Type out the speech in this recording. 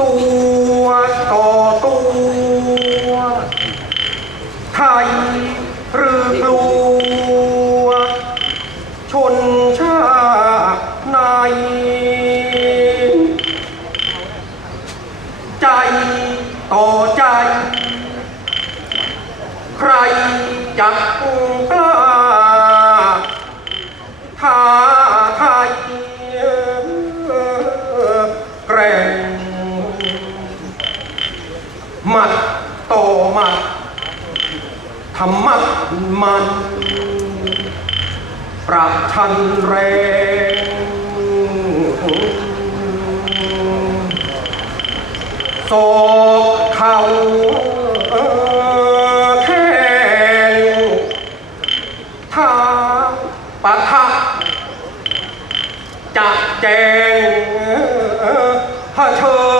ตัวต่อตัว ไทยหรือกลัว ชนชาตินใจต่อใจ ใครจัะกล้า หมัดต่อหมัดทำมัดมัน ประชันแรงศอกเข่าแข้งท้าปะทะจะแจงเผชิ